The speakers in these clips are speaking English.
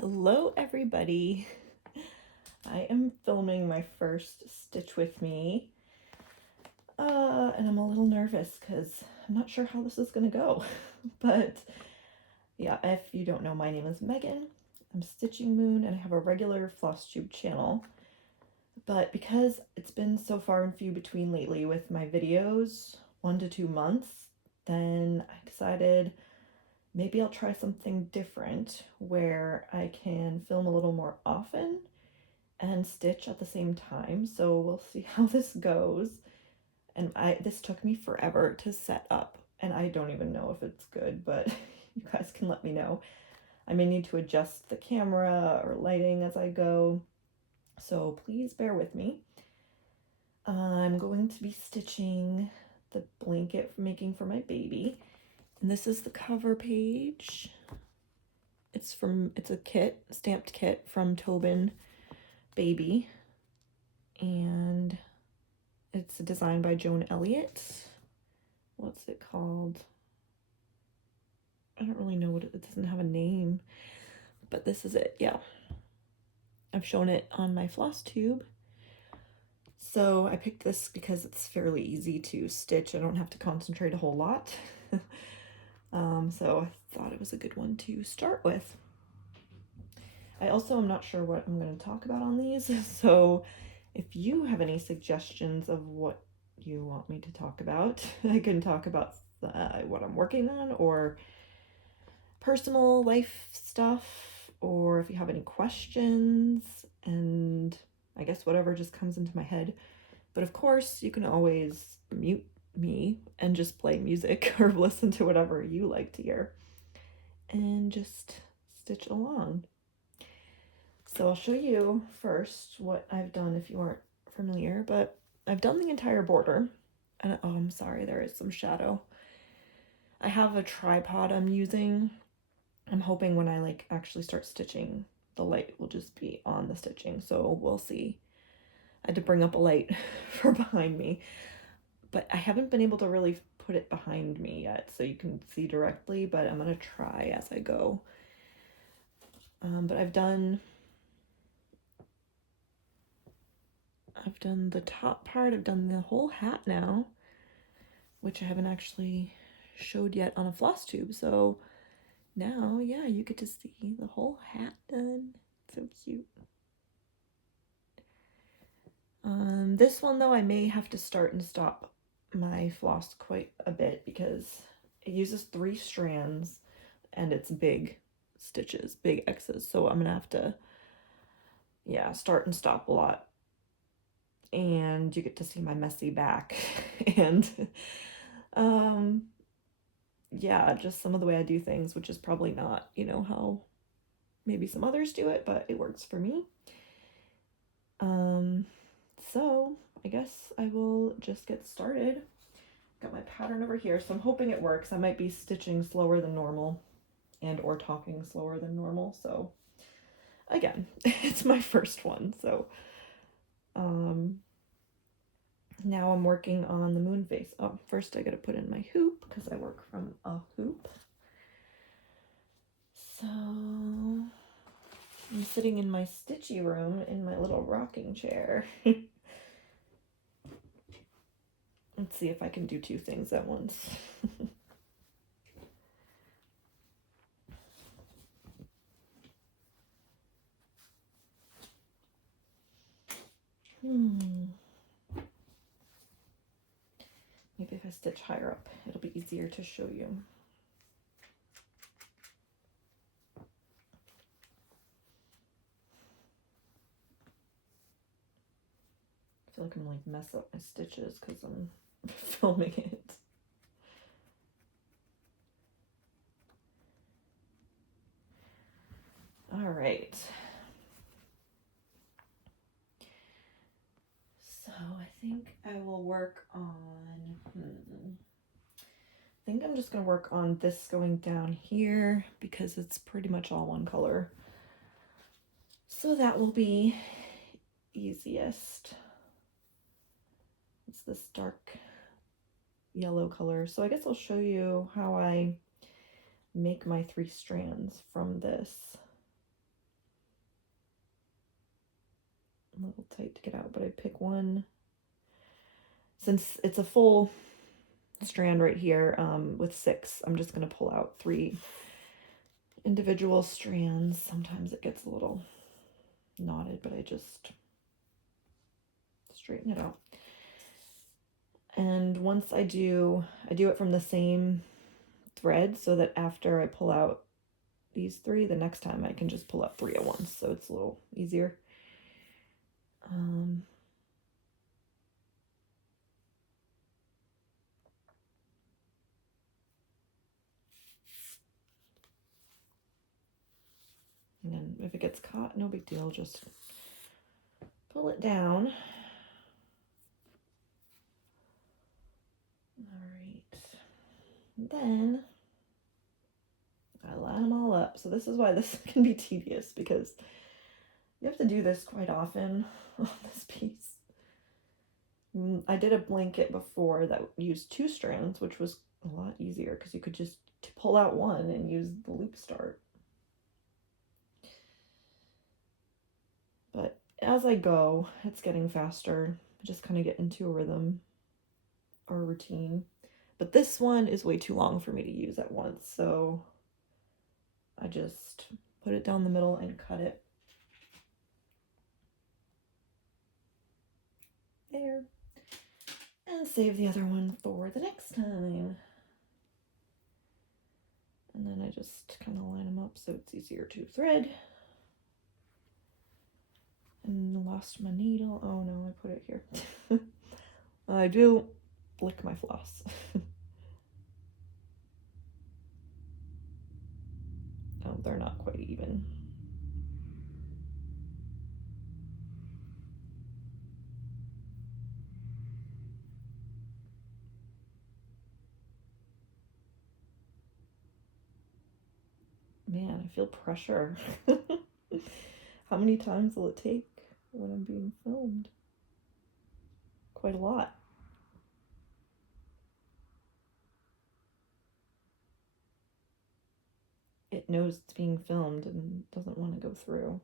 Hello everybody. I am filming my first Stitch with Me. And I'm a little nervous because I'm not sure how this is gonna go. But yeah, if you don't know, my name is Megan. I'm Stitching Moon and I have a regular floss tube channel. But because it's been so far and few between lately with my videos, 1 to 2 months, then I decided maybe I'll try something different where I can film a little more often and stitch at the same time. So we'll see how this goes. And this took me forever to set up, and I don't even know if it's good, but you guys can let me know. I may need to adjust the camera or lighting as I go, so please bear with me. I'm going to be stitching the blanket making for my baby. And this is the cover page. It's a kit, stamped kit from Tobin Baby. And it's designed by Joan Elliot. What's it called? I don't really know what it doesn't have a name, but this is it. Yeah. I've shown it on my floss tube. So I picked this because it's fairly easy to stitch. I don't have to concentrate a whole lot. So I thought it was a good one to start with. I also am not sure what I'm going to talk about on these, so if you have any suggestions of what you want me to talk about, I can talk about what I'm working on or personal life stuff, or if you have any questions, and I guess whatever just comes into my head. But of course, you can always mute me and just play music or listen to whatever you like to hear and just stitch along. So I'll show you first what I've done if you aren't familiar, but I've done the entire border. And oh, I'm sorry, there is some shadow. I have a tripod I'm using. I'm hoping when I actually start stitching, the light will just be on the stitching, so we'll see. I had to bring up a light for behind me, but I haven't been able to really put it behind me yet so you can see directly, but I'm gonna try as I go. But I've done the top part, I've done the whole hat now, which I haven't actually showed yet on a floss tube, so now, yeah, you get to see the whole hat done. So cute. This one though, I may have to start and stop my floss quite a bit because it uses 3 strands and it's big stitches, big X's, so I'm gonna have to, yeah, start and stop a lot. And you get to see my messy back and yeah, just some of the way I do things, which is probably not, how maybe some others do it, but it works for me. So I guess I will just get started. Got my pattern over here, so I'm hoping it works. I might be stitching slower than normal and or talking slower than normal, so again, it's my first one, so now I'm working on the moon face. Oh, first I gotta put in my hoop because I work from a hoop. So I'm sitting in my stitchy room in my little rocking chair. Let's see if I can do 2 things at once. Maybe if I stitch higher up, it'll be easier to show you. I feel like I'm mess up my stitches because I'm filming it. All right. So I think I will work on, I think I'm just going to work on this going down here because it's pretty much all one color. So that will be easiest. It's this dark yellow color. So I guess I'll show you how I make my 3 strands from this. a little tight to get out, but I pick one. Since it's a full strand right here with 6, I'm just going to pull out 3 individual strands. Sometimes it gets a little knotted, but I just straighten it out. And once I do it from the same thread so that after I pull out these 3, the next time I can just pull out 3 at once, so it's a little easier. And then if it gets caught, no big deal, just pull it down. All right. Then I line them all up. So this is why this can be tedious, because you have to do this quite often on this piece. I did a blanket before that used 2 strands, which was a lot easier because you could just pull out one and use the loop start. But as I go, it's getting faster. I just kind of get into a rhythm or a routine. But this one is way too long for me to use at once, so I just put it down the middle and cut it. There. And save the other one for the next time. And then I just kind of line them up so it's easier to thread. And I lost my needle. Oh no, I put it here. I do lick my floss. Oh, they're not quite even. Man, I feel pressure. How many times will it take when I'm being filmed? Quite a lot. It knows it's being filmed and doesn't want to go through.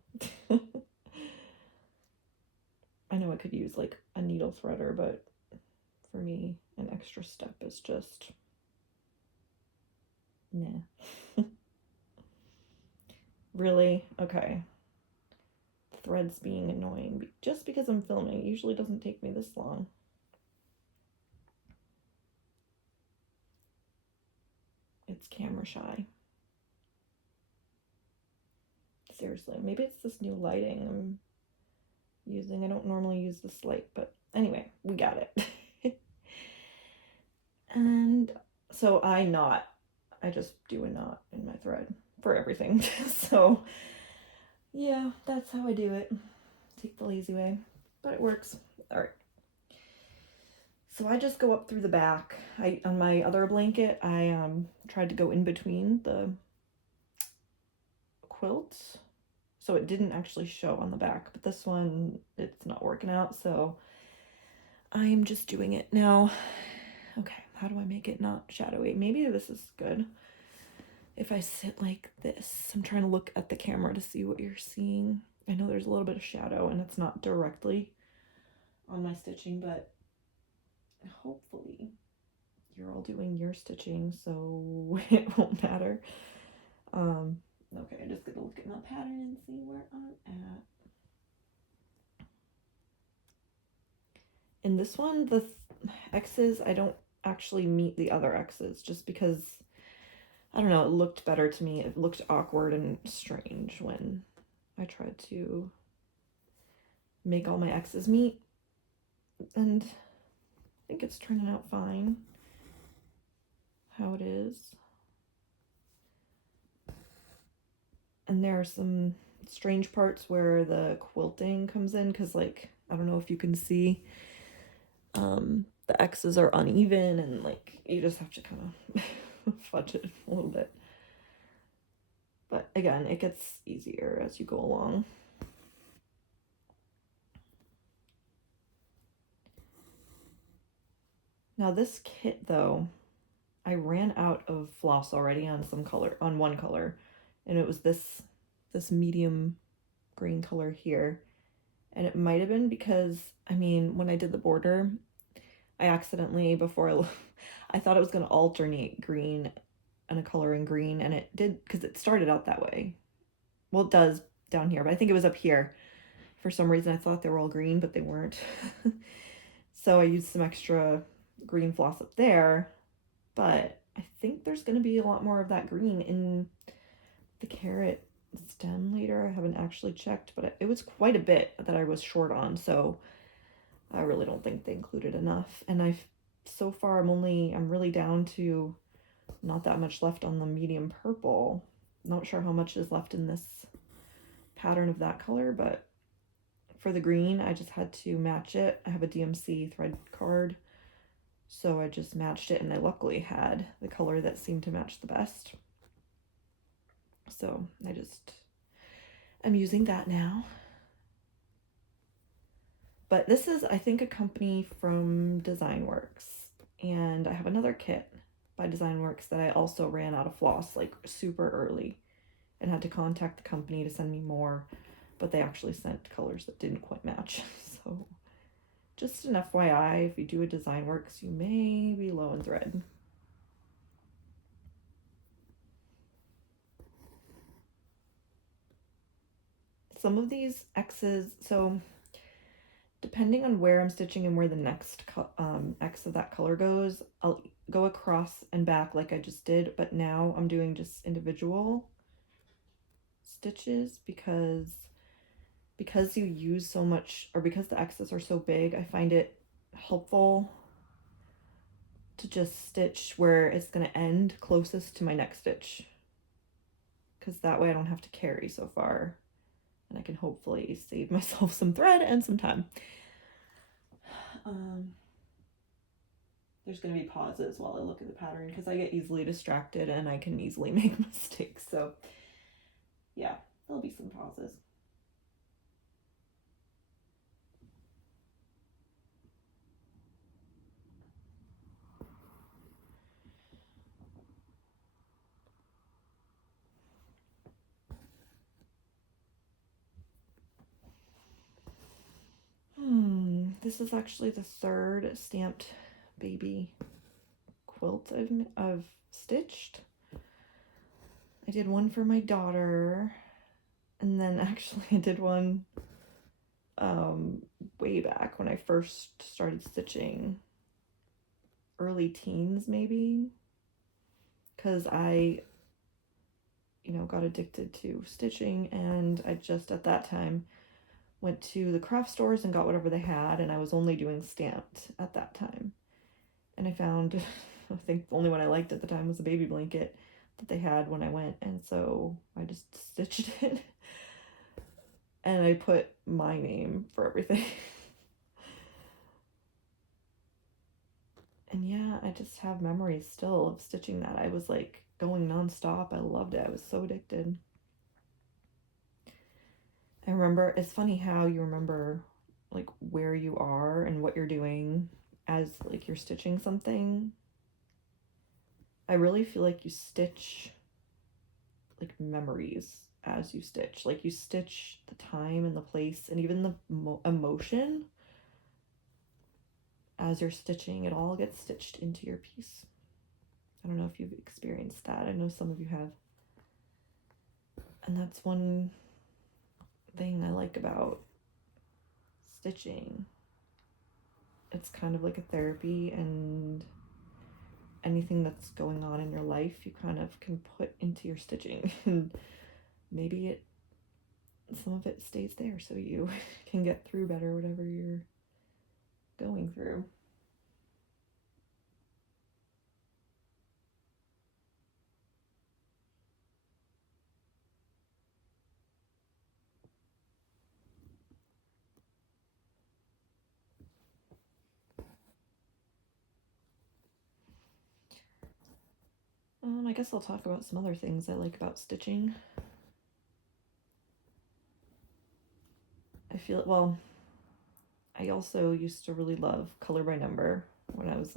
I know I could use like a needle threader, but for me, an extra step is just nah. Really? Okay. Threads being annoying just because I'm filming. It usually doesn't take me this long. It's camera shy. Seriously, maybe it's this new lighting I'm using. I don't normally use this light, but anyway, we got it. And so I just do a knot in my thread for everything. So yeah, that's how I do it. Take the lazy way, but it works. All right. So I just go up through the back. On my other blanket, I tried to go in between the quilts, so it didn't actually show on the back, but this one, it's not working out, so I'm just doing it now. Okay, how do I make it not shadowy? Maybe this is good if I sit like this. I'm trying to look at the camera to see what you're seeing. I know there's a little bit of shadow and it's not directly on my stitching, but hopefully you're all doing your stitching, so it won't matter. Okay, I'm just gonna look at my pattern and see where I'm at. In this one, the X's, I don't actually meet the other X's just because, I don't know, it looked better to me. It looked awkward and strange when I tried to make all my X's meet. And I think it's turning out fine how it is. And there are some strange parts where the quilting comes in because, like, I don't know if you can see, the X's are uneven and, like, you just have to kind of fudge it a little bit. But again, it gets easier as you go along. Now this kit, though, I ran out of floss already on one color, and it was this medium green color here, And it might have been because, I mean, when I did the border, I accidentally, I thought it was going to alternate green and a color in green, and it did, because it started out that way. Well, it does down here, but I think it was up here. For some reason, I thought they were all green, but they weren't. So I used some extra green floss up there, but I think there's going to be a lot more of that green in the carrot stem later. I haven't actually checked, but it was quite a bit that I was short on, so I really don't think they included enough. And so far I'm really down to not that much left on the medium purple. Not sure how much is left in this pattern of that color, but for the green, I just had to match it. I have a DMC thread card, so I just matched it, and I luckily had the color that seemed to match the best. So I'm using that now. But this is, I think, a company from Designworks, and I have another kit by Designworks that I also ran out of floss like super early and had to contact the company to send me more, but they actually sent colors that didn't quite match. So just an FYI, if you do a Designworks, you may be low in thread. Some of these X's, so depending on where I'm stitching and where the next X of that color goes, I'll go across and back like I just did, but now I'm doing just individual stitches because you use so much, or because the X's are so big, I find it helpful to just stitch where it's going to end closest to my next stitch, because that way I don't have to carry so far, and I can hopefully save myself some thread and some time. There's going to be pauses while I look at the pattern because I get easily distracted and I can easily make mistakes. So yeah, there'll be some pauses. This is actually the third stamped baby quilt I've stitched. I did one for my daughter, and then actually I did one way back when I first started stitching, early teens maybe, because I got addicted to stitching, and I just at that time went to the craft stores and got whatever they had, and I was only doing stamped at that time. And I found, I think the only one I liked at the time was a baby blanket that they had when I went, and so I just stitched it. And I put my name for everything. And yeah, I just have memories still of stitching that. I was like going nonstop. I loved it. I was so addicted. I remember, it's funny how you remember like where you are and what you're doing as like you're stitching something. I really feel like you stitch like memories as you stitch. Like you stitch the time and the place and even the emotion as you're stitching. It all gets stitched into your piece. I don't know if you've experienced that. I know some of you have. And that's one thing I like about stitching. It's kind of like a therapy, and anything that's going on in your life you kind of can put into your stitching, and maybe some of it stays there so you can get through better whatever you're going through. I guess I'll talk about some other things I like about stitching. I also used to really love color by number when I was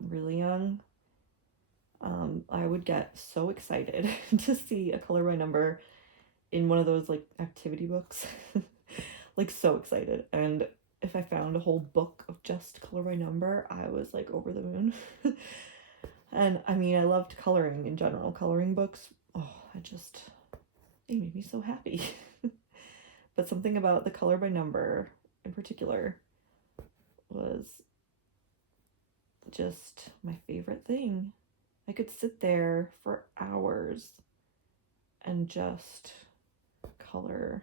really young. I would get so excited to see a color by number in one of those like activity books. like so excited. And if I found a whole book of just color by number, I was like over the moon. And I mean, I loved coloring in general. Coloring books, oh, they made me so happy. But something about the color by number in particular was just my favorite thing. I could sit there for hours and just color.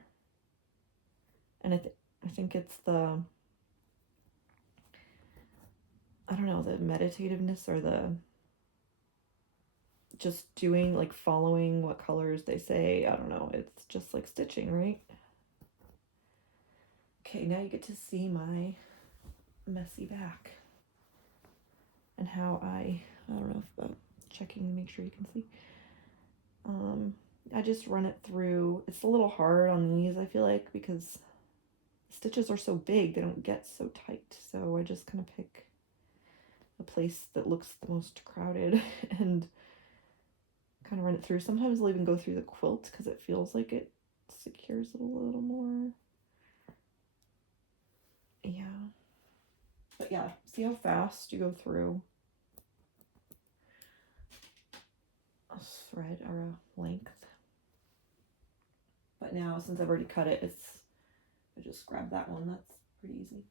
And I think it's the, I don't know, the meditativeness or the just doing, like following what colors they say. I don't know. It's just like stitching, right? Okay, now you get to see my messy back and how I don't know if checking to make sure you can see. I just run it through. It's a little hard on these, I feel like, because the stitches are so big, they don't get so tight. So I just kind of pick a place that looks the most crowded and kind of run it through. Sometimes I'll even go through the quilt because it feels like it secures it a little more. Yeah. But yeah, see how fast you go through a thread or a length. But now, since I've already cut it, I just grab that one. That's pretty easy.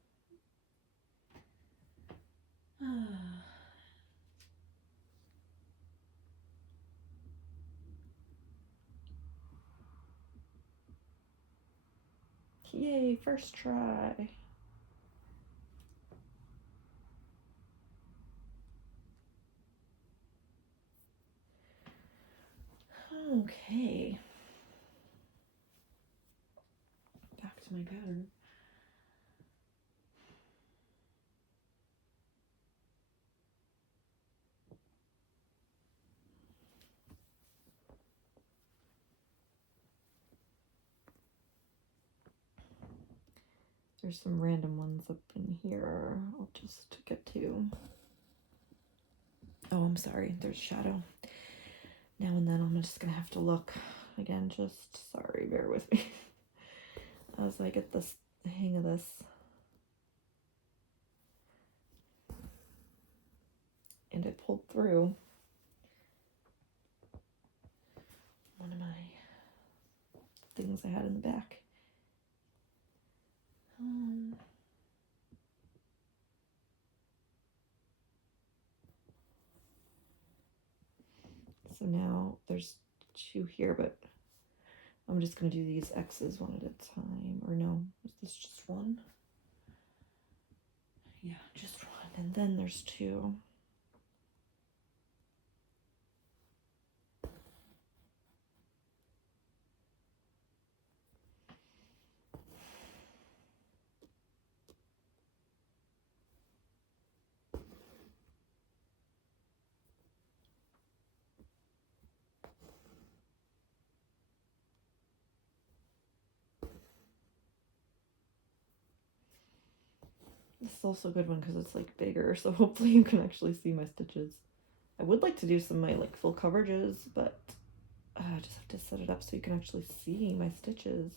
Yay, first try. Okay. Back to my pattern. There's some random ones up in here. I'll just get to. Oh, I'm sorry. There's shadow. Now and then I'm just gonna have to look again. Just sorry, bear with me as I get the hang of this. And I pulled through one of my things I had in the back. So now there's 2 here, but I'm just going to do these X's one at a time. Or no, is this just one? Yeah, just one. And then there's 2. This is also a good one because it's like bigger, so hopefully you can actually see my stitches. I would like to do some of my like full coverages, but I just have to set it up so you can actually see my stitches.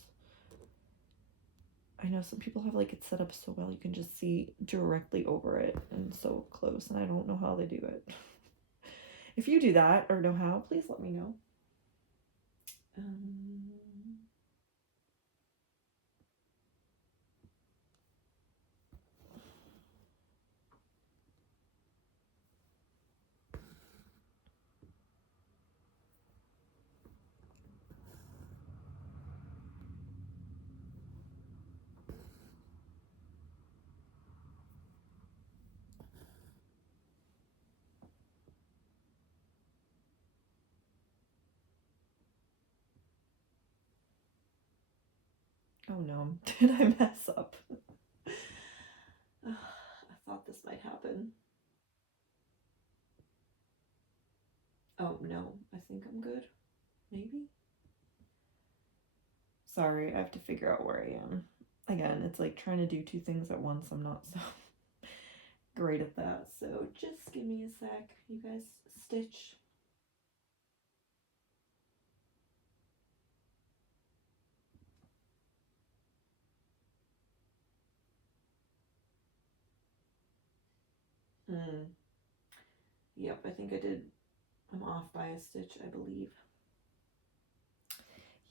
I know some people have like it set up so well you can just see directly over it and so close, and I don't know how they do it. If you do that or know how, please let me know. Oh no, did I mess up? I thought this might happen. Oh no, I think I'm good. Maybe? Sorry, I have to figure out where I am. Again, it's like trying to do 2 things at once. I'm not so great at that. So just give me a sec. You guys stitch. Yep, I think I'm off by a stitch, I believe.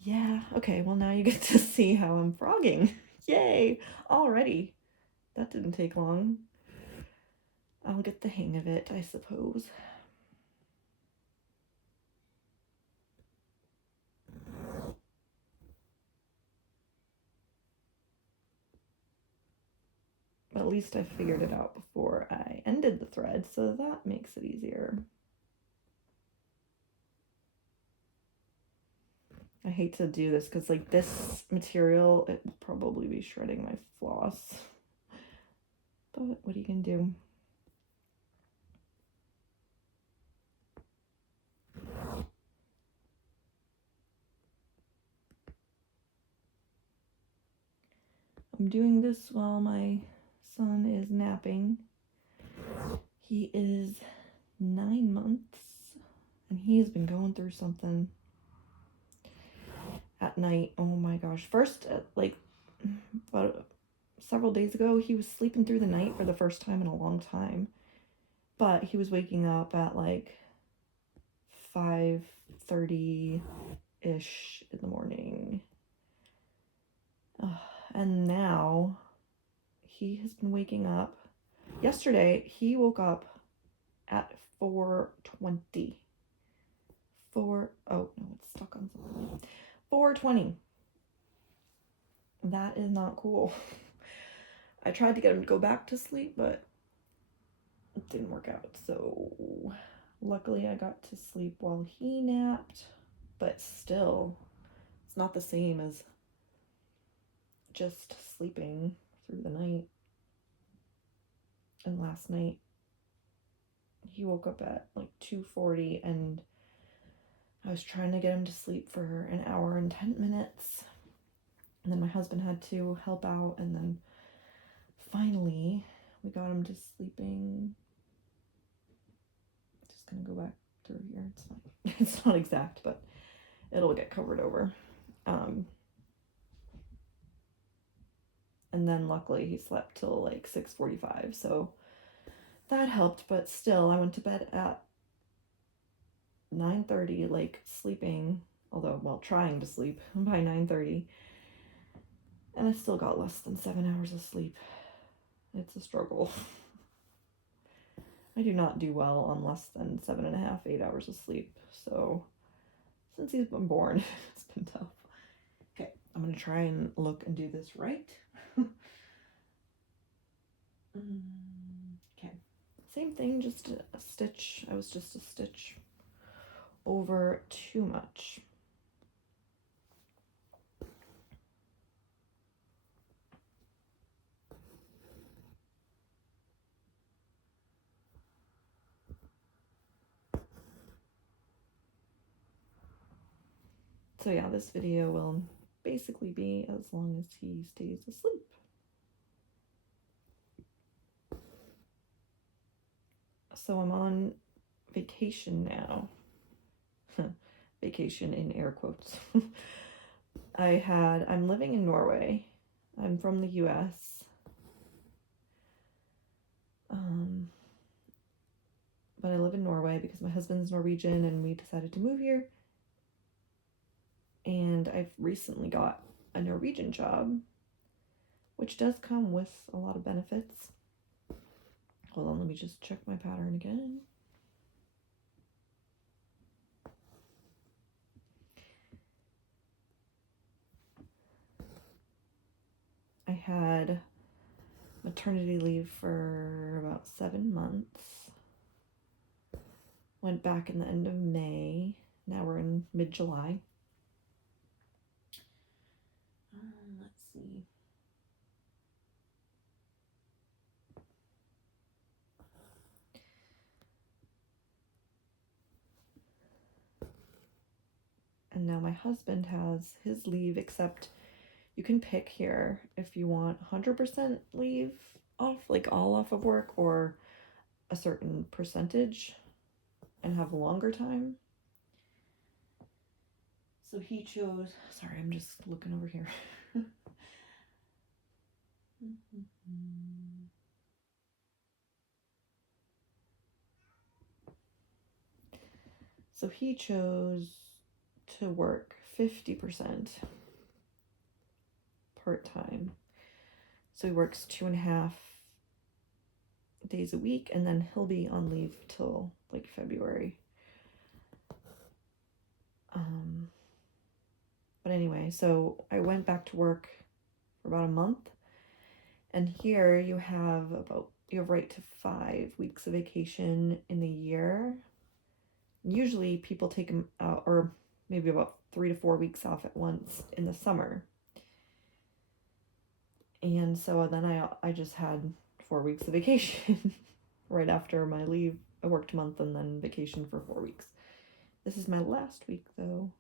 Yeah, okay, well now you get to see how I'm frogging. Yay, already. That didn't take long. I'll get the hang of it, I suppose. At least I figured it out before I ended the thread, so that makes it easier. I hate to do this because like this material, it will probably be shredding my floss. But what are you gonna do? I'm doing this while my son is napping. He is 9 months and he's been going through something at night. Oh my gosh. First, like about several days ago, he was sleeping through the night for the first time in a long time. But he was waking up at like 5:30-ish in the morning. And now he has been waking up. Yesterday, he woke up at 4:20. Oh no, it's stuck on something. 4:20. That is not cool. I tried to get him to go back to sleep, but it didn't work out. So luckily I got to sleep while he napped, but still, it's not the same as just sleeping through the night. And last night he woke up at like 2:40 and I was trying to get him to sleep for an hour and 10 minutes. And then my husband had to help out, and then finally we got him to sleeping. Just gonna go back through here. It's fine. It's not exact, but it'll get covered over. And then luckily he slept till like 6:45, so that helped. But still, I went to bed at 9:30, like sleeping, although, well, trying to sleep by 9:30, and I still got less than 7 hours of sleep. It's a struggle. I do not do well on less than 7.5, 8 hours of sleep. So since he's been born, it's been tough. Okay, I'm gonna try and look and do this right. Okay, same thing, just a stitch. I was just a stitch over too much. So yeah, this video will basically be as long as he stays asleep. So I'm on vacation now. Vacation in air quotes. I'm living in Norway. I'm from the US. But I live in Norway because my husband's Norwegian and we decided to move here. And I've recently got a Norwegian job, which does come with a lot of benefits. Hold on, let me just check my pattern again. I had maternity leave for about 7 months. Went back in the end of May. Now we're in mid-July. Let's see. And now my husband has his leave, except you can pick here if you want 100% leave off, like all off of work, or a certain percentage and have a longer time. So he chose, sorry, I'm just looking over here. So he chose to work 50% part-time. So he works 2.5 days a week, and then he'll be on leave till like February. But anyway, so I went back to work for about a month, and here you have right to 5 weeks of vacation in the year. Usually people take them out, or maybe about 3 to 4 weeks off at once in the summer. And so then I just had 4 weeks of vacation right after my leave. I worked a month and then vacation for 4 weeks. This is my last week though.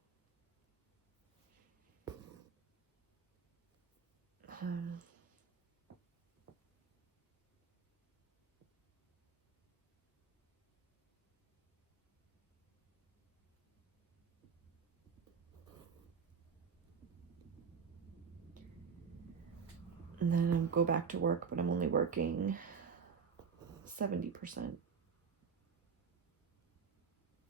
And then I'll go back to work, but I'm only working 70%,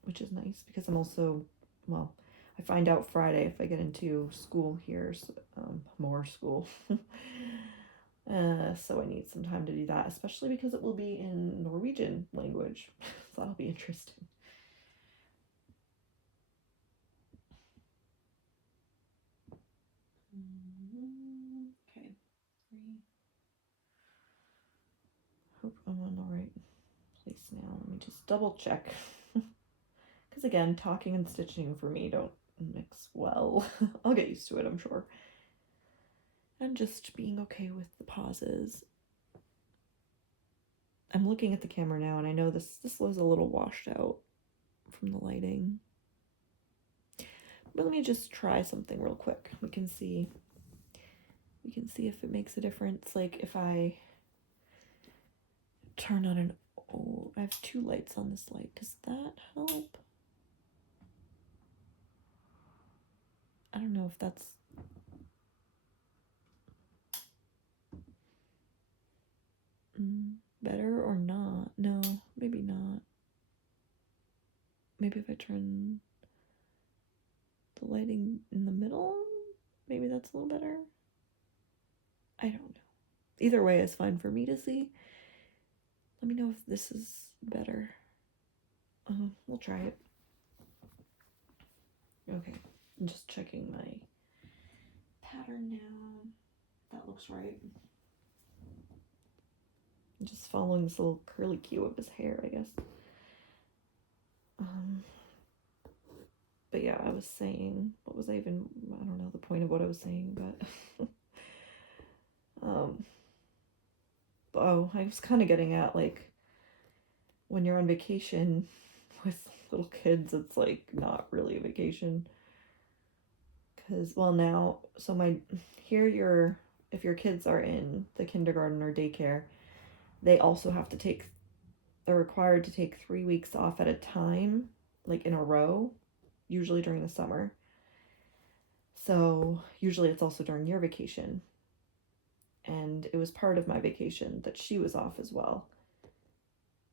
which is nice because I'm also, well, I find out Friday if I get into school here, so, more school. So I need some time to do that, especially because it will be in Norwegian language. So that'll be interesting. Okay. Hope I'm on the right place now. Let me just double check. Because again, talking and stitching for me don't mix well. I'll get used to it, I'm sure. And just being okay with the pauses. I'm looking at the camera now, and I know this was a little washed out from the lighting. But let me just try something real quick. We can see if it makes a difference. Like if I turn on I have 2 lights on this light. Does that help? I don't know if that's better or not. No, maybe not. Maybe if I turn the lighting in the middle, maybe that's a little better. I don't know. Either way is fine for me to see. Let me know if this is better. We'll try it. Okay, I'm just checking my pattern now. That looks right. I'm just following this little curly cue of his hair, I guess. But yeah, I was saying, what was I don't know the point of what I was saying, but I was kind of getting at, like, when you're on vacation with little kids, it's like not really a vacation. Because, well, now, so if your kids are in the kindergarten or daycare, they also have to they're required to take 3 weeks off at a time, like in a row, usually during the summer. So usually it's also during your vacation. And it was part of my vacation that she was off as well.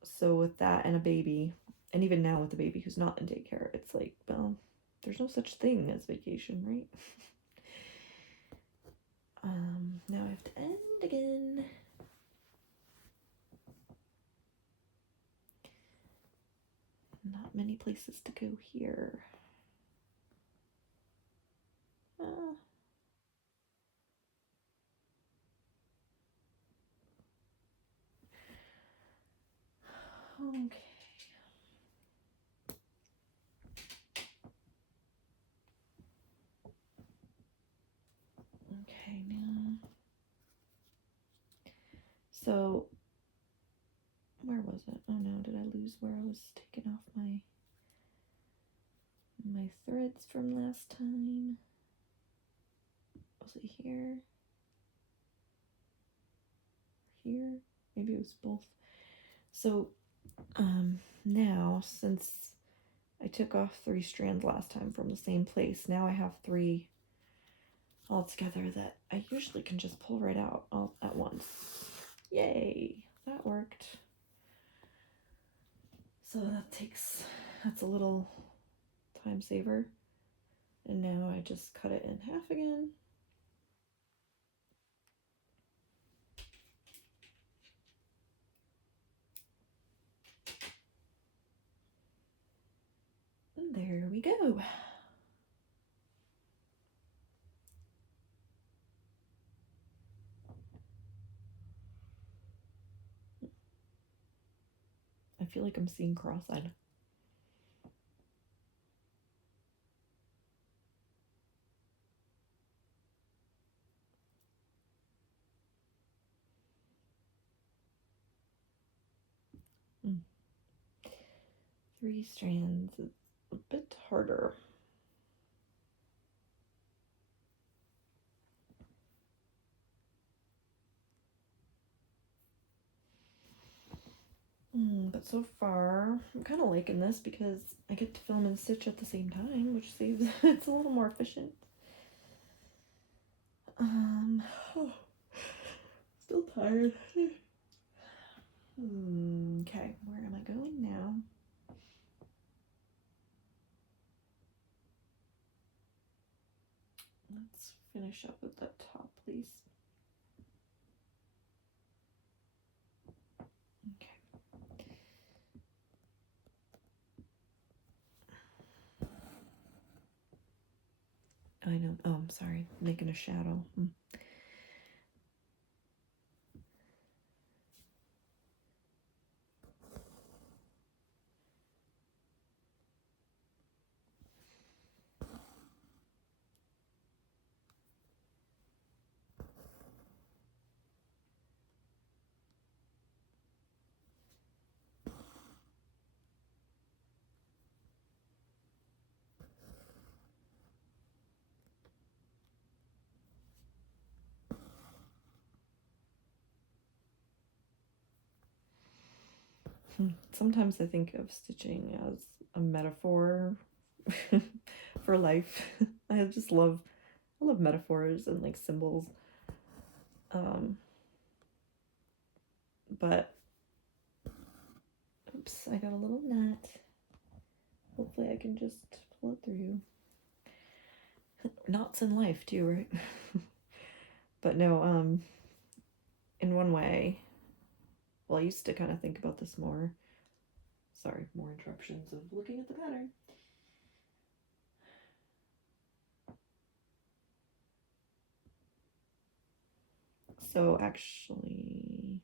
So with that and a baby, and even now with the baby who's not in daycare, it's like, well, there's no such thing as vacation, right? Now I have to end again. Not many places to go here. Okay. Okay, now. So, where was it? Oh no, did I lose where I was taking off my threads from last time? Was it here? Here? Maybe it was both. So, now, since I took off 3 strands last time from the same place, now I have 3 all together that I usually can just pull right out all at once. Yay! That worked. So that's a little time saver. And now I just cut it in half again. And there we go. I feel like I'm seeing cross-eyed. Mm. 3 strands is a bit harder. But so far, I'm kind of liking this because I get to film and stitch at the same time, which saves it's a little more efficient. Oh, still tired. Okay, where am I going now? Let's finish up with that top, please. Okay. I know. Oh, I'm sorry. Making a shadow. Sometimes I think of stitching as a metaphor for life. I love metaphors and like symbols. But oops, I got a little knot. Hopefully I can just pull it through. Knots in life too, right? But no, in one way, well, I used to kind of think about this more. Sorry, more interruptions of looking at the pattern. So actually,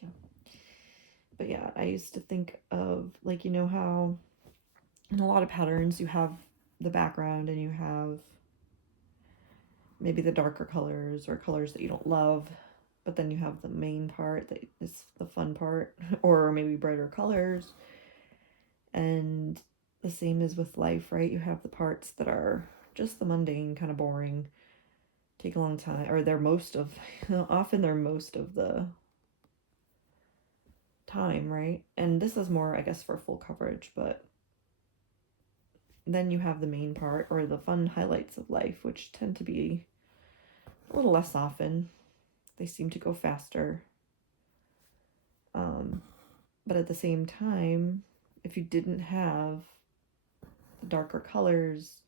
yeah. But yeah, I used to think of like, you know how in a lot of patterns you have the background and you have maybe the darker colors or colors that you don't love, but then you have the main part that is the fun part, or maybe brighter colors. And the same is with life, right? You have the parts that are just the mundane, kind of boring, take a long time, or they're most of, often they're most of the time, right? And this is more, I guess, for full coverage, but then you have the main part or the fun highlights of life, which tend to be a little less often. They seem to go faster. But at the same time, if you didn't have the darker colors,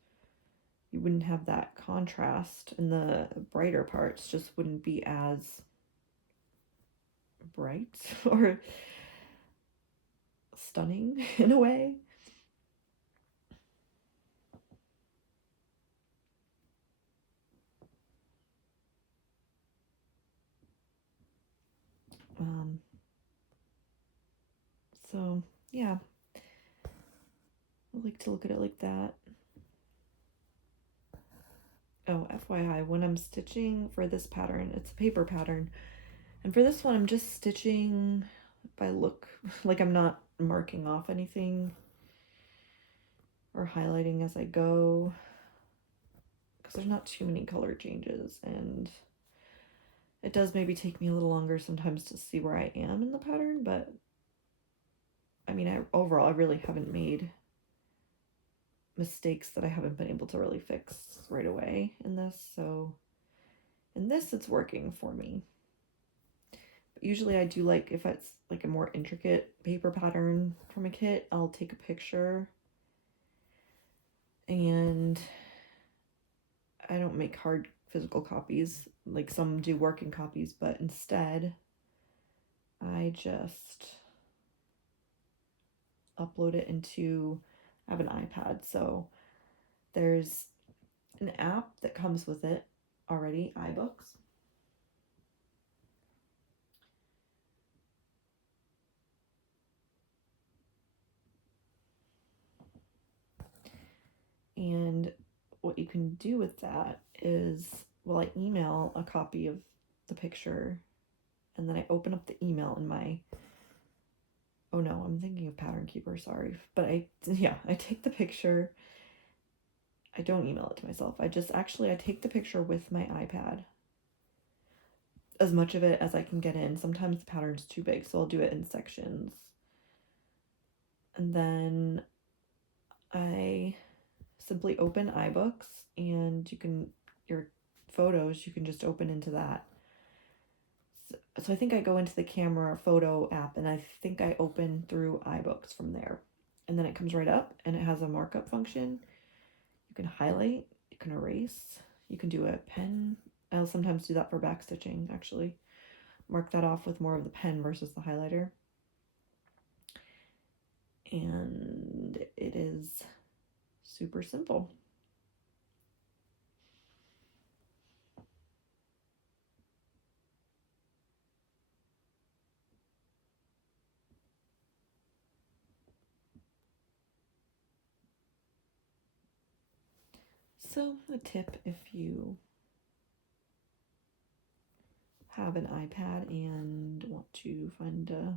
you wouldn't have that contrast, and the brighter parts just wouldn't be as bright or stunning in a way. So yeah, I like to look at it like that. Oh, FYI, when I'm stitching for this pattern, it's a paper pattern, and for this one I'm just stitching by look, like I'm not marking off anything or highlighting as I go, because there's not too many color changes, and it does maybe take me a little longer sometimes to see where I am in the pattern, but I mean, overall, I really haven't made mistakes that I haven't been able to really fix right away in this, so in this, it's working for me. usually I do like, if it's like a more intricate paper pattern from a kit, I'll take a picture, and I don't make hard physical copies like some do working copies, but instead I just upload it into, I have an iPad, so there's an app that comes with it already, iBooks. And what you can do with that is, well, I email a copy of the picture, and then I open up the email in my, oh no, I'm thinking of Pattern Keeper, sorry. But I take the picture. I don't email it to myself. I take the picture with my iPad, as much of it as I can get in. Sometimes the pattern's too big, so I'll do it in sections. And then I simply open iBooks, and your photos, you can just open into that. So I think I go into the camera photo app, and I think I open through iBooks from there. And then it comes right up, and it has a markup function. You can highlight, you can erase, you can do a pen. I'll sometimes do that for backstitching, actually. Mark that off with more of the pen versus the highlighter. And it is super simple. So a tip, if you have an iPad and want to find a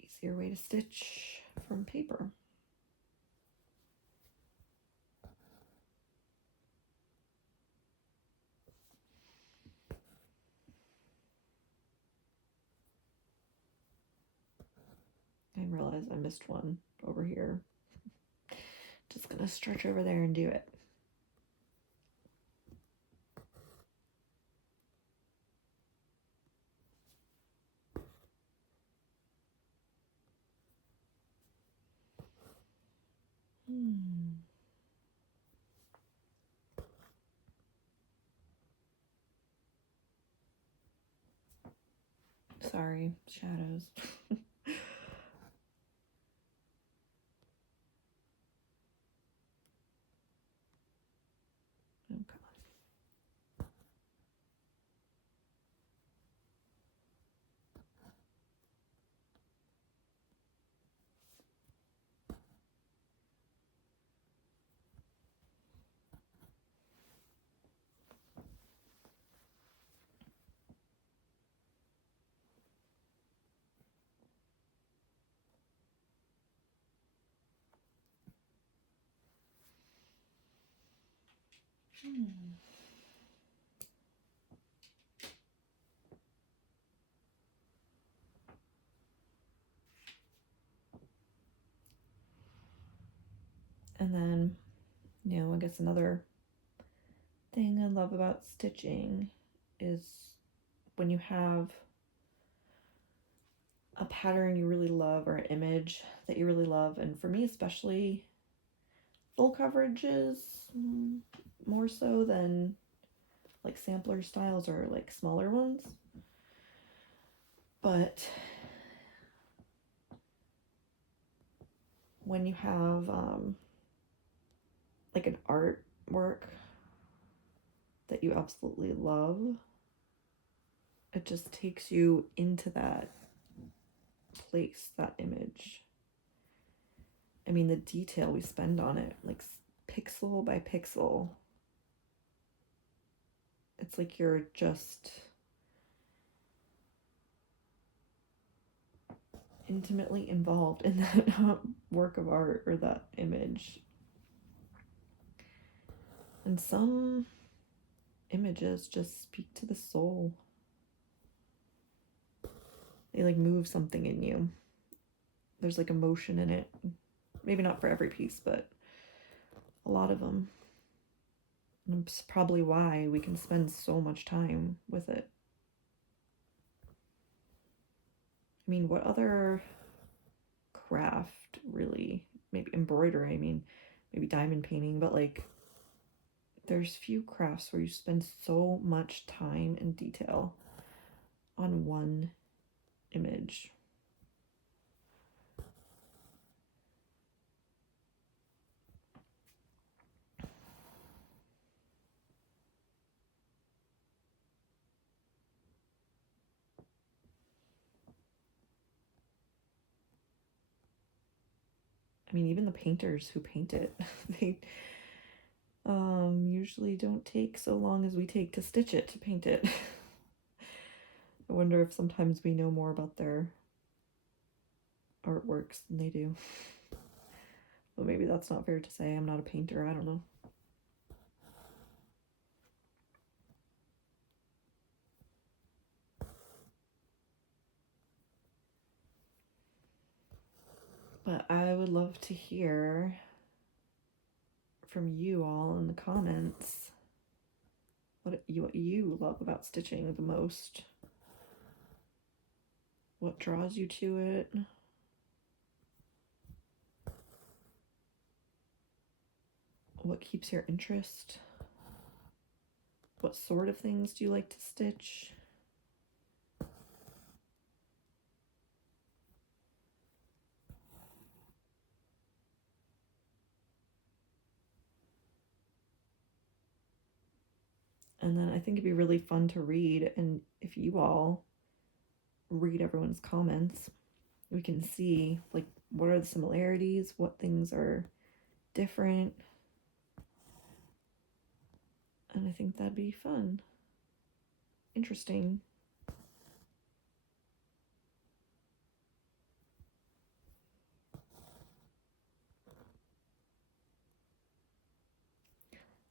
easier way to stitch from paper. I realize I missed one over here. Just gonna stretch over there and do it. Sorry, shadows. Okay. And then, I guess another thing I love about stitching is when you have a pattern you really love or an image that you really love, and for me especially, full coverages more so than like sampler styles or like smaller ones. But when you have like an artwork that you absolutely love, it just takes you into that place, that image. I mean, the detail we spend on it, like pixel by pixel, it's like you're just intimately involved in that work of art or that image. And some images just speak to the soul. They like move something in you. There's like emotion in it. Maybe not for every piece, but a lot of them. And it's probably why we can spend so much time with it. I mean, what other craft really, maybe embroidery, I mean, maybe diamond painting, but like there's few crafts where you spend so much time and detail on one image. I mean, even the painters who paint it, they usually don't take so long as we take to stitch it, to paint it. I wonder if sometimes we know more about their artworks than they do. Well, maybe that's not fair to say. I'm not a painter. I don't know. But I would love to hear from you all in the comments what you love about stitching the most. What draws you to it? What keeps your interest? What sort of things do you like to stitch? And then I think it'd be really fun to read, and if you all read everyone's comments, we can see like what are the similarities, what things are different. And I think that'd be fun. Interesting.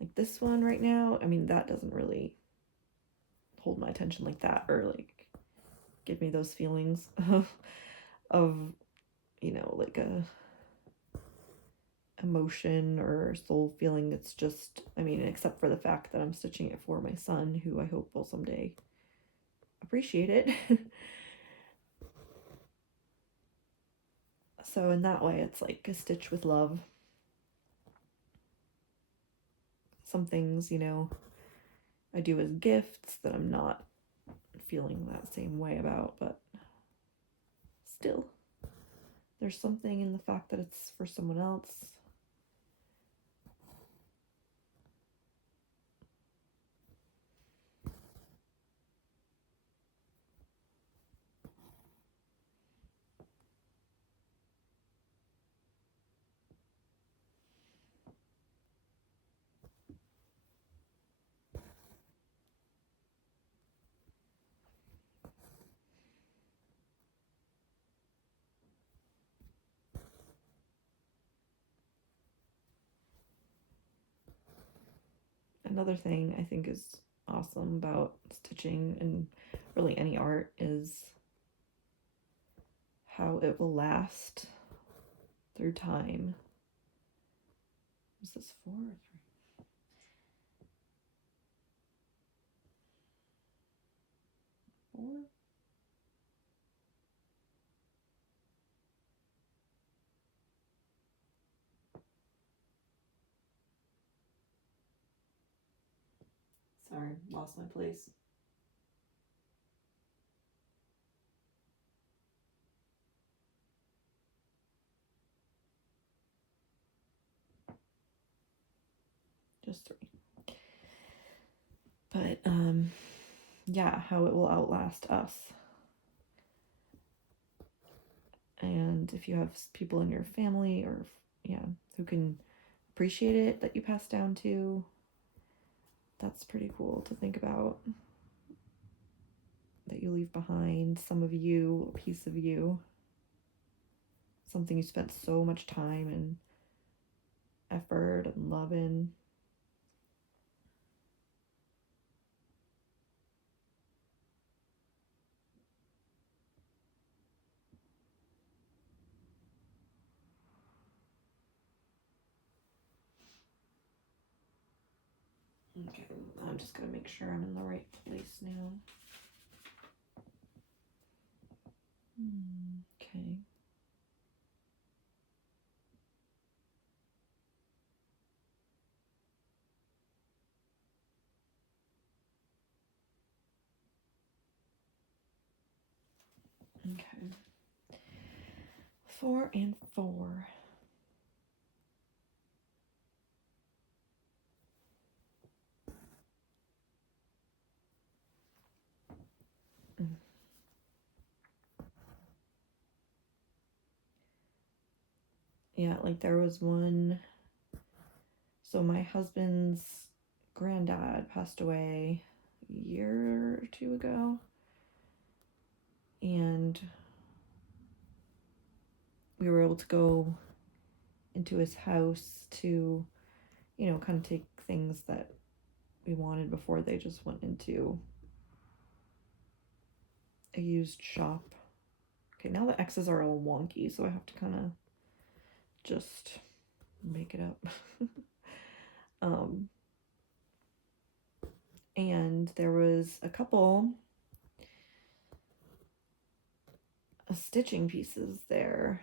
Like this one right now, I mean, that doesn't really hold my attention like that, or like give me those feelings of you know, like a emotion or soul feeling. It's just, I mean, except for the fact that I'm stitching it for my son, who I hope will someday appreciate it. So in that way, it's like a stitch with love. Some things, you know, I do as gifts that I'm not feeling that same way about, but still, there's something in the fact that it's for someone else. Another thing I think is awesome about stitching and really any art is how it will last through time. Is this 4 or 3? 4? Sorry, lost my place. Just 3. But yeah, how it will outlast us. And if you have people in your family or yeah, who can appreciate it that you pass down to, that's pretty cool to think about. That you leave behind some of you, a piece of you, something you spent so much time and effort and love in. Okay, I'm just gonna make sure I'm in the right place now. Okay. Okay. 4 and 4. Yeah, like there was one. So my husband's granddad passed away a year or two ago. And we were able to go into his house to, kind of take things that we wanted before they just went into a used shop. Okay, now the X's are all wonky, so I have to kind of just make it up. And there was a couple of stitching pieces there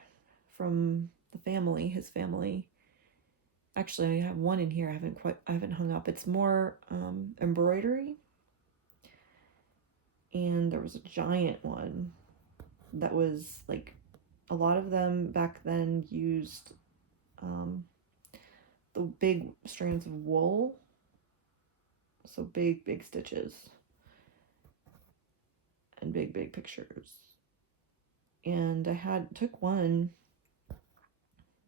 from the family, his family. Actually, I have one in here I haven't hung up. It's more embroidery. And there was a giant one that was like, a lot of them back then used the big strands of wool, so big stitches and big pictures. And I took one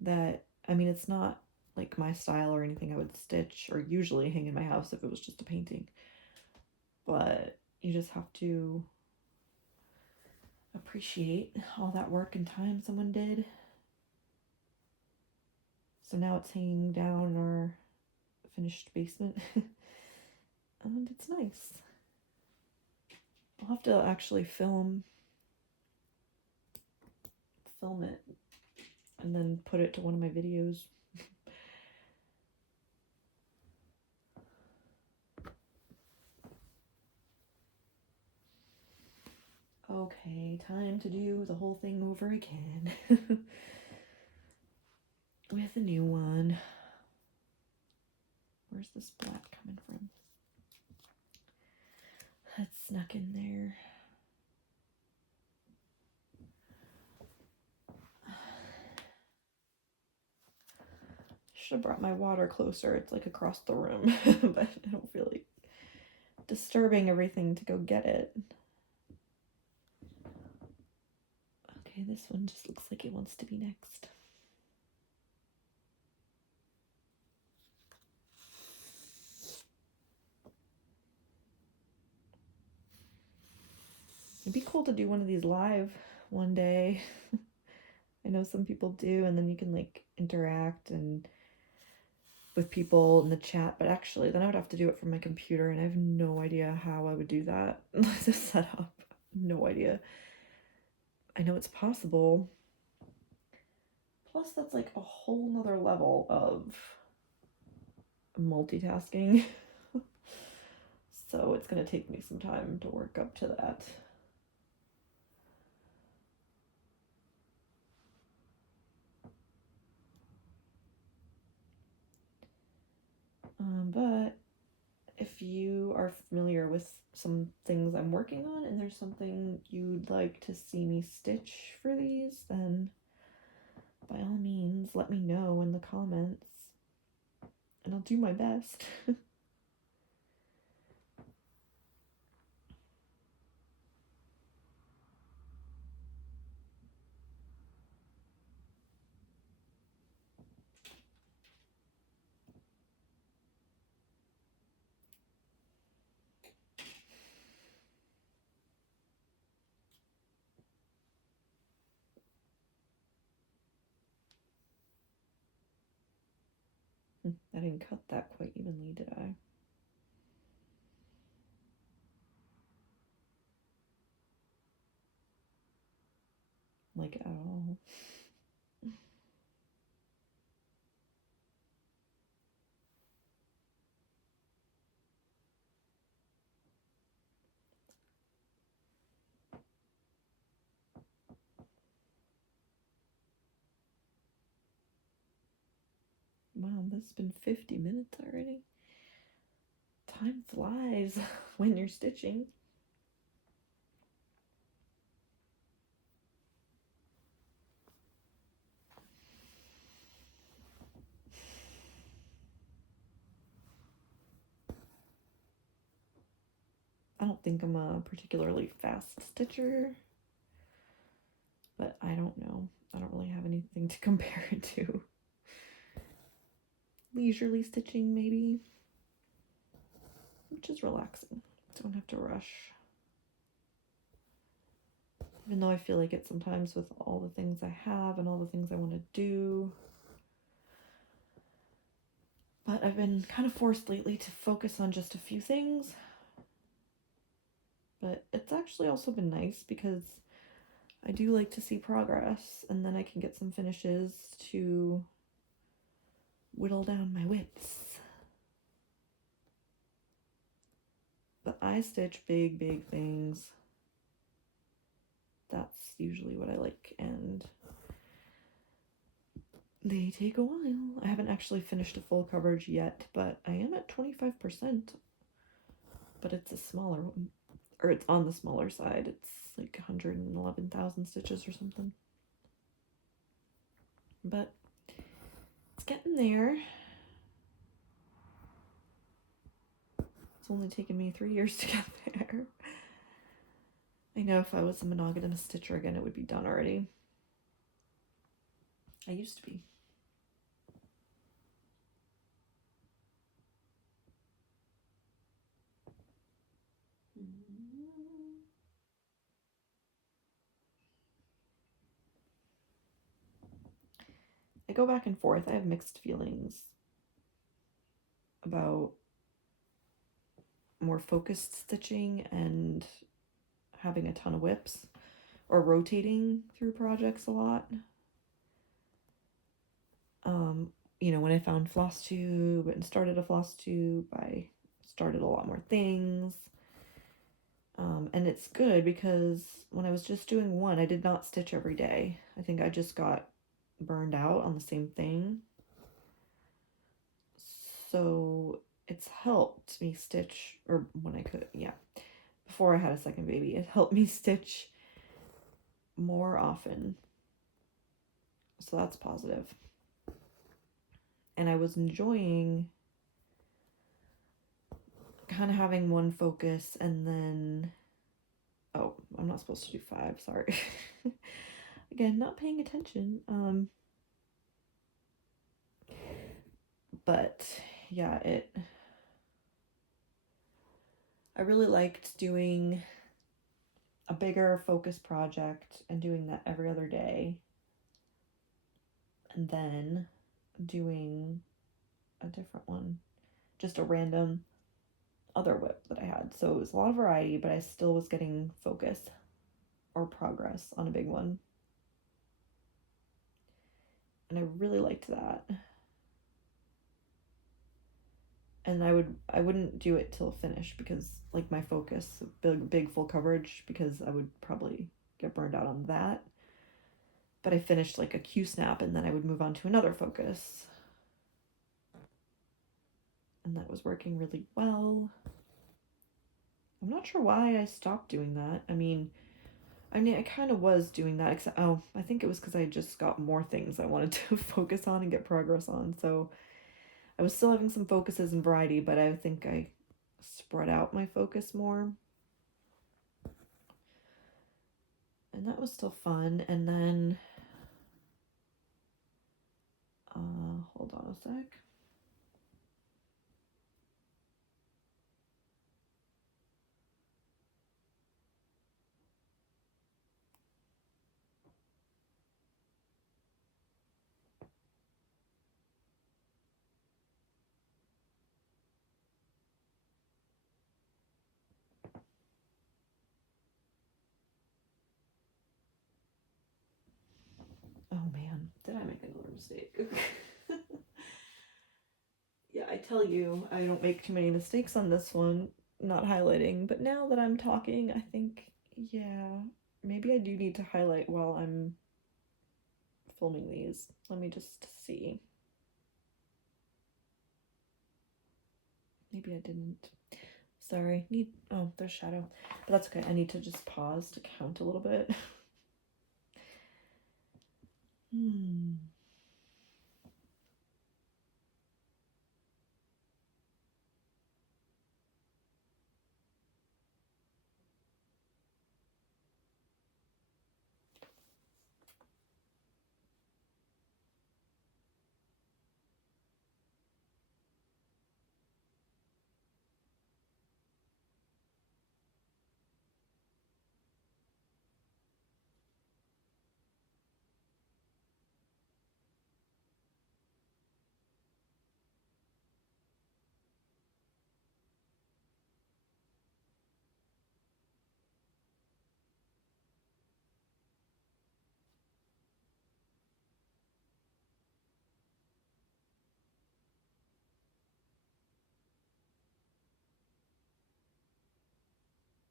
that, I mean, it's not like my style or anything I would stitch or usually hang in my house if it was just a painting, but you just have to appreciate all that work and time someone did. So now it's hanging down in our finished basement. And it's nice. I'll have to actually film it and then put it to one of my videos. Okay, time to do the whole thing over again. With a new one. Where's this black coming from? That's snuck in there. Should have brought my water closer. It's like across the room, but I don't feel like disturbing everything to go get it. Okay, this one just looks like it wants to be next. It'd be cool to do one of these live one day. I know some people do, and then you can like interact and with people in the chat, but actually then I would have to do it from my computer, and I have no idea how I would do that. The setup, no idea. I know it's possible. Plus that's like a whole nother level of multitasking. So it's gonna take me some time to work up to that. But if you are familiar with some things I'm working on and there's something you'd like to see me stitch for these, then by all means let me know in the comments and I'll do my best. I didn't cut that quite evenly, did I? Like at all. Wow, this has been 50 minutes already. Time flies when you're stitching. I don't think I'm a particularly fast stitcher, but I don't know. I don't really have anything to compare it to. Leisurely stitching, maybe, which is relaxing. Don't have to rush. Even though I feel like it sometimes with all the things I have and all the things I want to do. But I've been kind of forced lately to focus on just a few things. But it's actually also been nice because I do like to see progress, and then I can get some finishes to whittle down my whips. But I stitch big things. That's usually what I like, and they take a while. I haven't actually finished a full coverage yet, but I am at 25%. But it's a smaller one, or it's on the smaller side. It's like 111,000 stitches or something. But it's getting there. It's only taken me 3 years to get there. I know if I was a monogamous stitcher again, it would be done already. I used to be. I go back and forth. I have mixed feelings about more focused stitching and having a ton of whips, or rotating through projects a lot. You know, when I found floss tube and started a floss tube, I started a lot more things. And it's good because when I was just doing one, I did not stitch every day. I think I just got burned out on the same thing. So it's helped me stitch, or when I could, yeah, before I had a second baby, it helped me stitch more often. So that's positive. And I was enjoying kind of having one focus, and then, oh, I'm not supposed to do 5, sorry. Again, not paying attention. But yeah, I really liked doing a bigger focus project and doing that every other day, and then doing a different one, just a random other whip that I had. So it was a lot of variety, but I still was getting focus or progress on a big one. And I really liked that. And I wouldn't do it till finish, because like my focus, big full coverage, because I would probably get burned out on that. But I finished like a Q snap, and then I would move on to another focus. And that was working really well. I'm not sure why I stopped doing that. I mean, I kind of was doing that, except, oh, I think it was because I just got more things I wanted to focus on and get progress on. So I was still having some focuses and variety, but I think I spread out my focus more. And that was still fun. And then, hold on a sec. Oh man, did I make another mistake? Yeah, I tell you, I don't make too many mistakes on this one, not highlighting, but now that I'm talking, I think, yeah, maybe I do need to highlight while I'm filming these. Let me just see. maybe I didn't. Sorry. Oh, there's shadow. But that's okay. I need to just pause to count a little bit.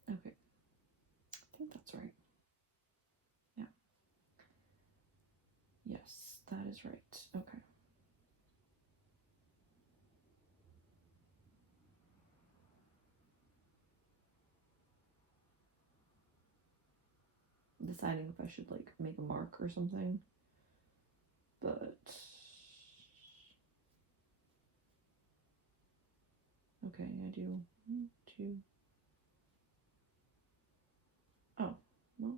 Okay. I think that's right. Yeah. Yes, that is right. Okay. Deciding if I should like make a mark or something. But okay, I do 1, 2. Oh, well.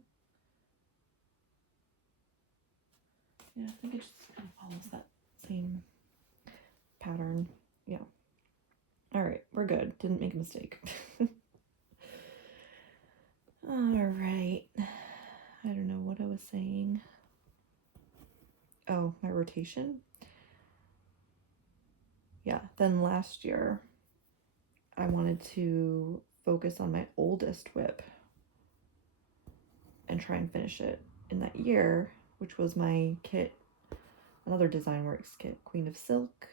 Yeah, I think it just kind of follows that same pattern. Yeah. All right, we're good. Didn't make a mistake. All right. I don't know what I was saying. Oh, my rotation? Yeah, then last year I wanted to focus on my oldest whip and try and finish it in that year, which was my kit, another Design Works kit, Queen of Silk.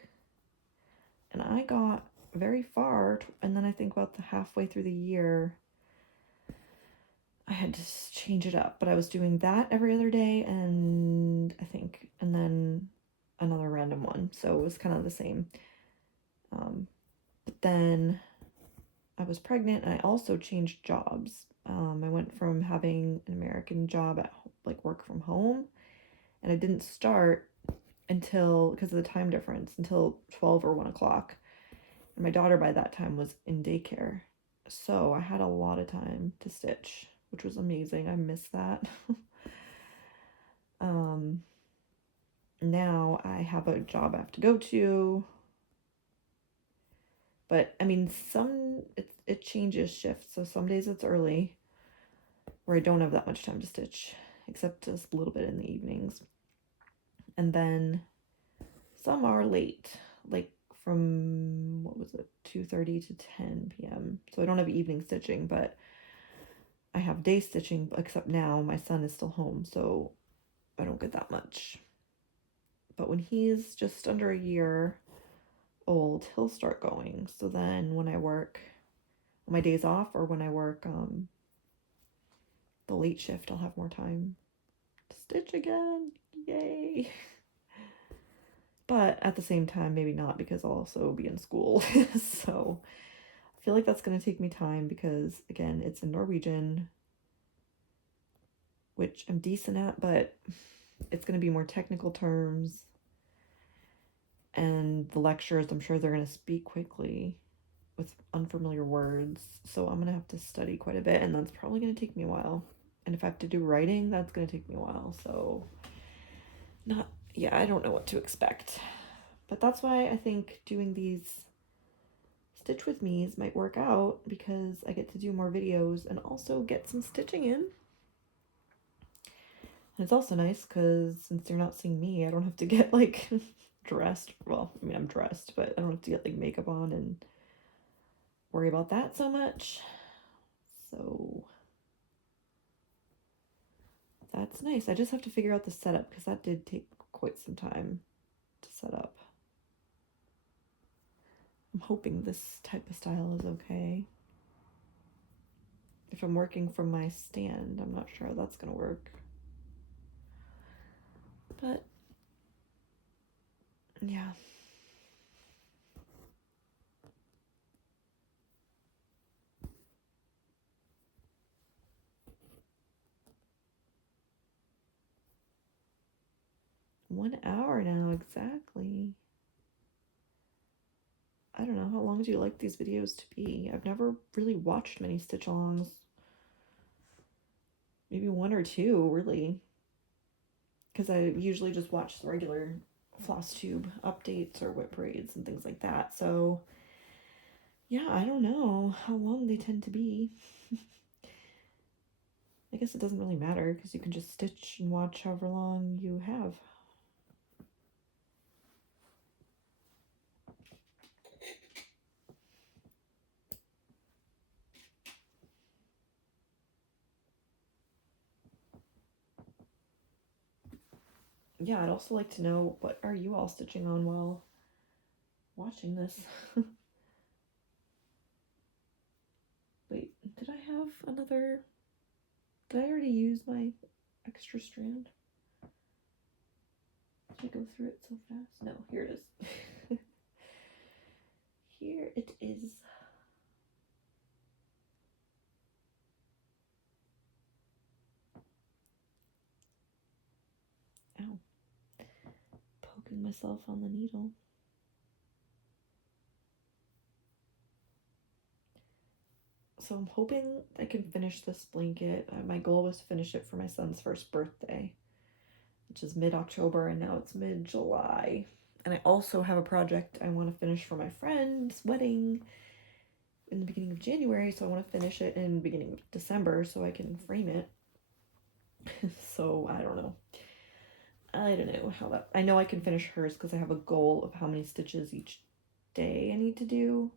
And I got very far, and then I think about the halfway through the year, I had to change it up. But I was doing that every other day, and then another random one. So it was kind of the same. But then I was pregnant, and I also changed jobs. I went from having an American job at like work from home, and I didn't start until, because of the time difference, until 12 or 1 o'clock. And my daughter by that time was in daycare. So I had a lot of time to stitch, which was amazing. I miss that. Now I have a job I have to go to. But I mean, it changes shifts. So some days it's early where I don't have that much time to stitch, except just a little bit in the evenings. And then some are late, like from, what was it, 2:30 to 10 p.m. So I don't have evening stitching, but I have day stitching, except now my son is still home, so I don't get that much. But when he's just under a year old, he'll start going. So then when I work on my days off, or when I work the late shift, I'll have more time to stitch again. Yay! But at the same time, maybe not, because I'll also be in school. So I feel like that's going to take me time because, again, it's in Norwegian, which I'm decent at, but it's going to be more technical terms. And the lectures, I'm sure they're going to speak quickly with unfamiliar words. So I'm going to have to study quite a bit, and that's probably going to take me a while. And if I have to do writing, that's going to take me a while. So I don't know what to expect. But that's why I think doing these Stitch with me's might work out, because I get to do more videos and also get some stitching in. And it's also nice because since they're not seeing me, I don't have to get like dressed. Well, I mean, I'm dressed, but I don't have to get like makeup on and worry about that so much. So that's nice. I just have to figure out the setup, because that did take quite some time to set up. I'm hoping this type of style is okay. If I'm working from my stand, I'm not sure how that's gonna work. But yeah. 1 hour now, exactly. I don't know, how long do you like these videos to be? I've never really watched many stitch-alongs. Maybe 1 or 2, really. Because I usually just watch the regular floss tube updates or whip braids and things like that. So, yeah, I don't know how long they tend to be. I guess it doesn't really matter because you can just stitch and watch however long you have. Yeah, I'd also like to know, what are you all stitching on while watching this? Wait, did I have another? Did I already use my extra strand? Did I go through it so fast? No, here it is. Here it is. Ow. Poking myself on the needle. So I'm hoping I can finish this blanket. My goal was to finish it for my son's first birthday, which is mid-October, and now it's mid-July. And I also have a project I want to finish for my friend's wedding in the beginning of January, so I want to finish it in the beginning of December so I can frame it. So I don't know. I don't know how that... I know I can finish hers because I have a goal of how many stitches each day I need to do.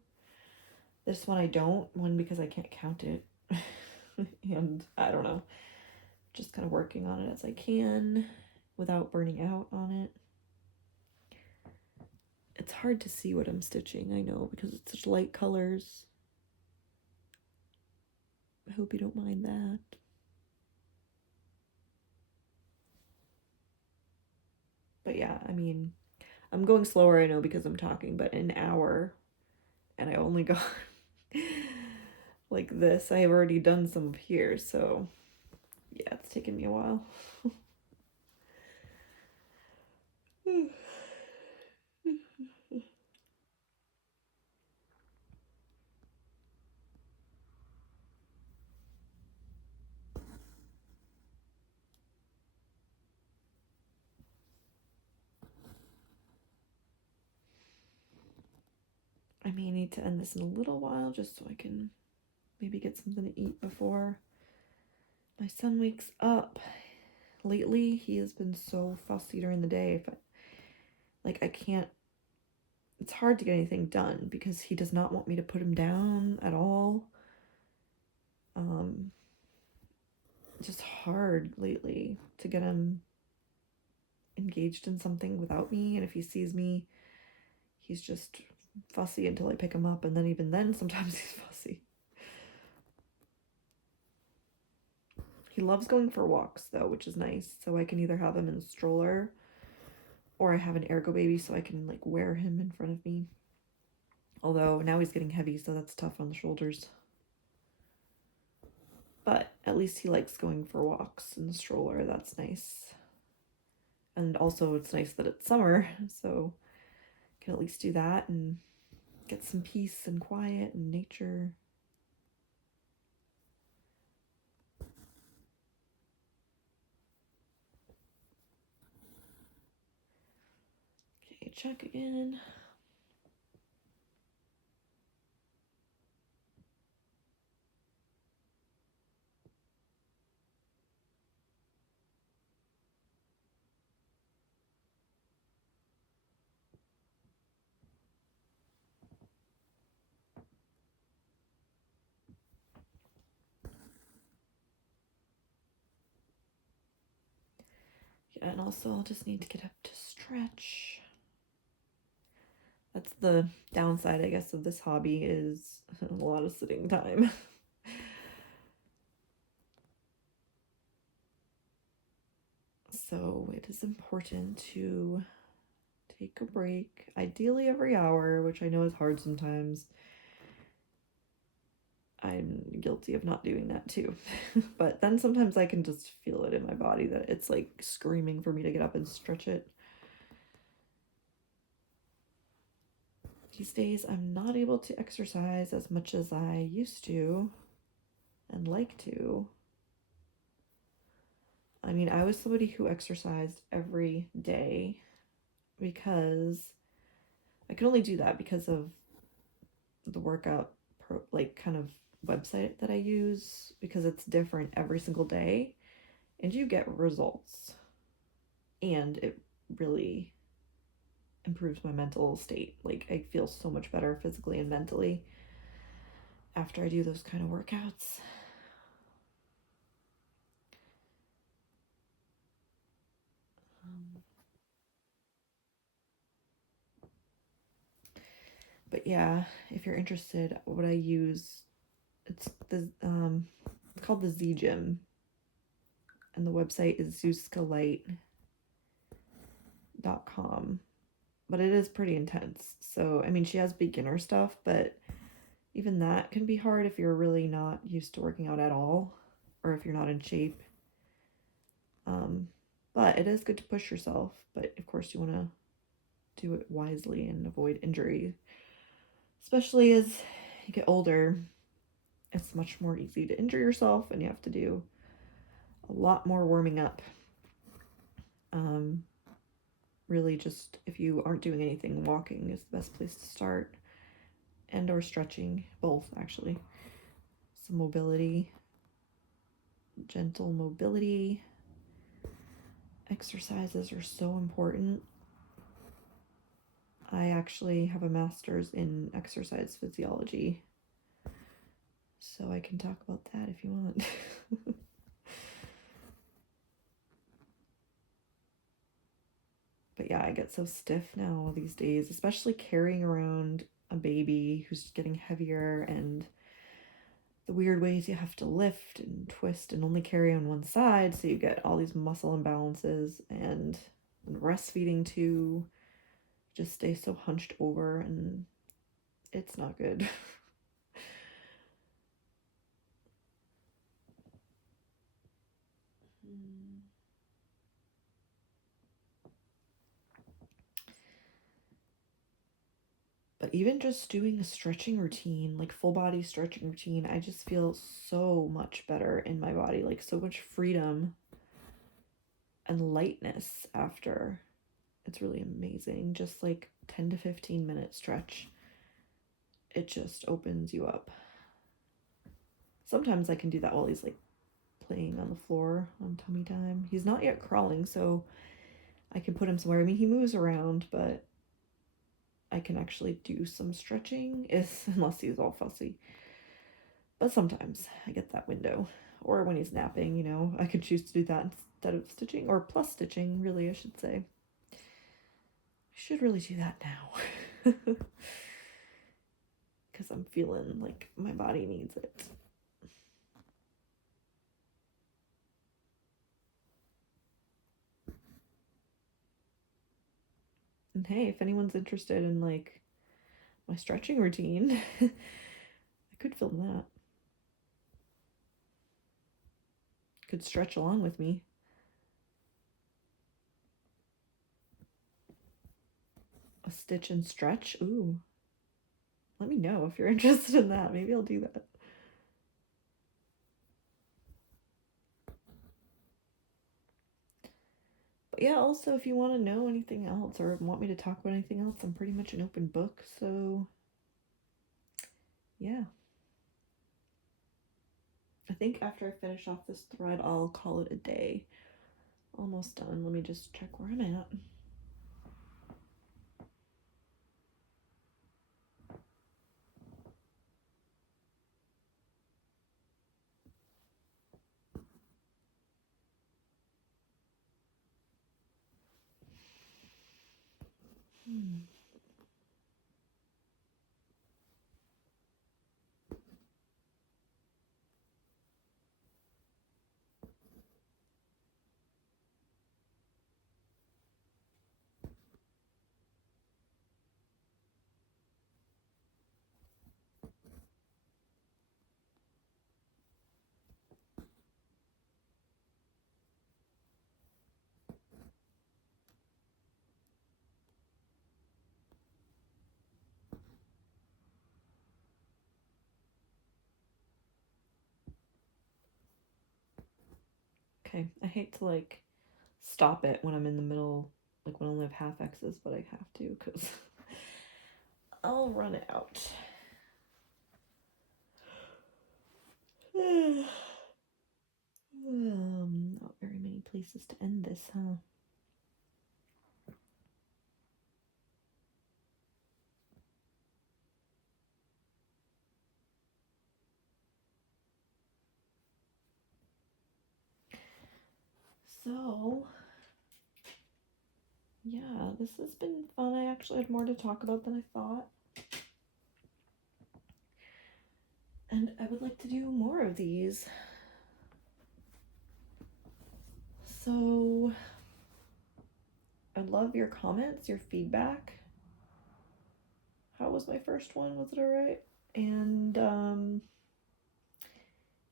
This one I don't. One, because I can't count it. And I don't know. Just kind of working on it as I can without burning out on it. It's hard to see what I'm stitching, I know, because it's such light colors. I hope you don't mind that. But yeah, I mean, I'm going slower, I know, because I'm talking, but an hour, and I only got like this. I have already done some of here, so yeah, it's taken me a while. I may need to end this in a little while just so I can maybe get something to eat before my son wakes up. Lately, he has been so fussy during the day. Like, I can't... It's hard to get anything done because he does not want me to put him down at all. It's just hard lately to get him engaged in something without me. And if he sees me, he's just fussy until I pick him up. And then even then, sometimes he's fussy. He loves going for walks, though, which is nice. So I can either have him in a stroller or I have an ergo baby so I can, like, wear him in front of me. Although now he's getting heavy, so that's tough on the shoulders. But at least he likes going for walks in the stroller. That's nice. And also it's nice that it's summer, so I can at least do that and get some peace and quiet and nature. Okay, check again. Yeah, and also I'll just need to get up to stretch. That's the downside, I guess, of this hobby, is a lot of sitting time. So it is important to take a break, ideally every hour, which I know is hard sometimes. I'm guilty of not doing that too. But then sometimes I can just feel it in my body that it's like screaming for me to get up and stretch it. these days I'm not able to exercise as much as I used to and like to. I mean, I was somebody who exercised every day because I could only do that because of the workout kind of website that I use, because it's different every single day and you get results, and it really improves my mental state. Like, I feel so much better physically and mentally after I do those kind of workouts. But yeah, if you're interested, what I use, it's called the Z Gym, and the website is zeuskalite.com. But it is pretty intense. So, I mean, she has beginner stuff, but even that can be hard if you're really not used to working out at all, or if you're not in shape. But it is good to push yourself. But of course, you want to do it wisely and avoid injury. Especially as you get older, it's much more easy to injure yourself, and you have to do a lot more warming up. Really, just if you aren't doing anything, walking is the best place to start, and or stretching, both actually. Some mobility, gentle mobility. Exercises are so important. I actually have a master's in exercise physiology, so I can talk about that if you want. But yeah, I get so stiff now these days, especially carrying around a baby who's getting heavier, and the weird ways you have to lift and twist and only carry on one side, so you get all these muscle imbalances, and breastfeeding too, just stay so hunched over, and it's not good. But even just doing a stretching routine, like full body stretching routine, I just feel so much better in my body, like so much freedom and lightness after. It's really amazing. Just like 10 to 15 minute stretch, it just opens you up. Sometimes I can do that while he's like playing on the floor on tummy time. He's not yet crawling, so I can put him somewhere. I mean, he moves around, but I can actually do some stretching, unless he's all fussy. But sometimes I get that window. Or when he's napping, I could choose to do that instead of stitching, or plus stitching, really, I should say. I should really do that now. Because I'm feeling like my body needs it. And hey, if anyone's interested in like my stretching routine, I could film that. Could stretch along with me. A stitch and stretch? Ooh. Let me know if you're interested in that. Maybe I'll do that. But yeah, also if you want to know anything else or want me to talk about anything else, I'm pretty much an open book, so yeah. I think after I finish off this thread, I'll call it a day. Almost done. Let me just check where I'm at. Okay, I hate to like stop it when I'm in the middle, like when I only have half X's, but I have to because I'll run out. Not very many places to end this, huh? So, yeah, this has been fun. I actually had more to talk about than I thought. And I would like to do more of these. So, I'd love your comments, your feedback. How was my first one? Was it alright? And,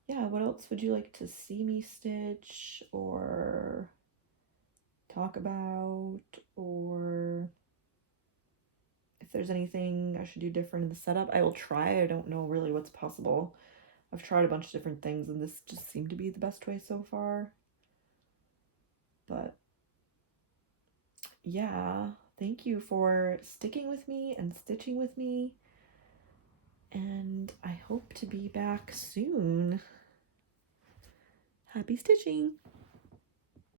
yeah, what else would you like to see me stitch or talk about? Or if there's anything I should do different in the setup, I will try. I don't know really what's possible. I've tried a bunch of different things and this just seemed to be the best way so far. But yeah, thank you for sticking with me and stitching with me. And I hope to be back soon. Happy stitching!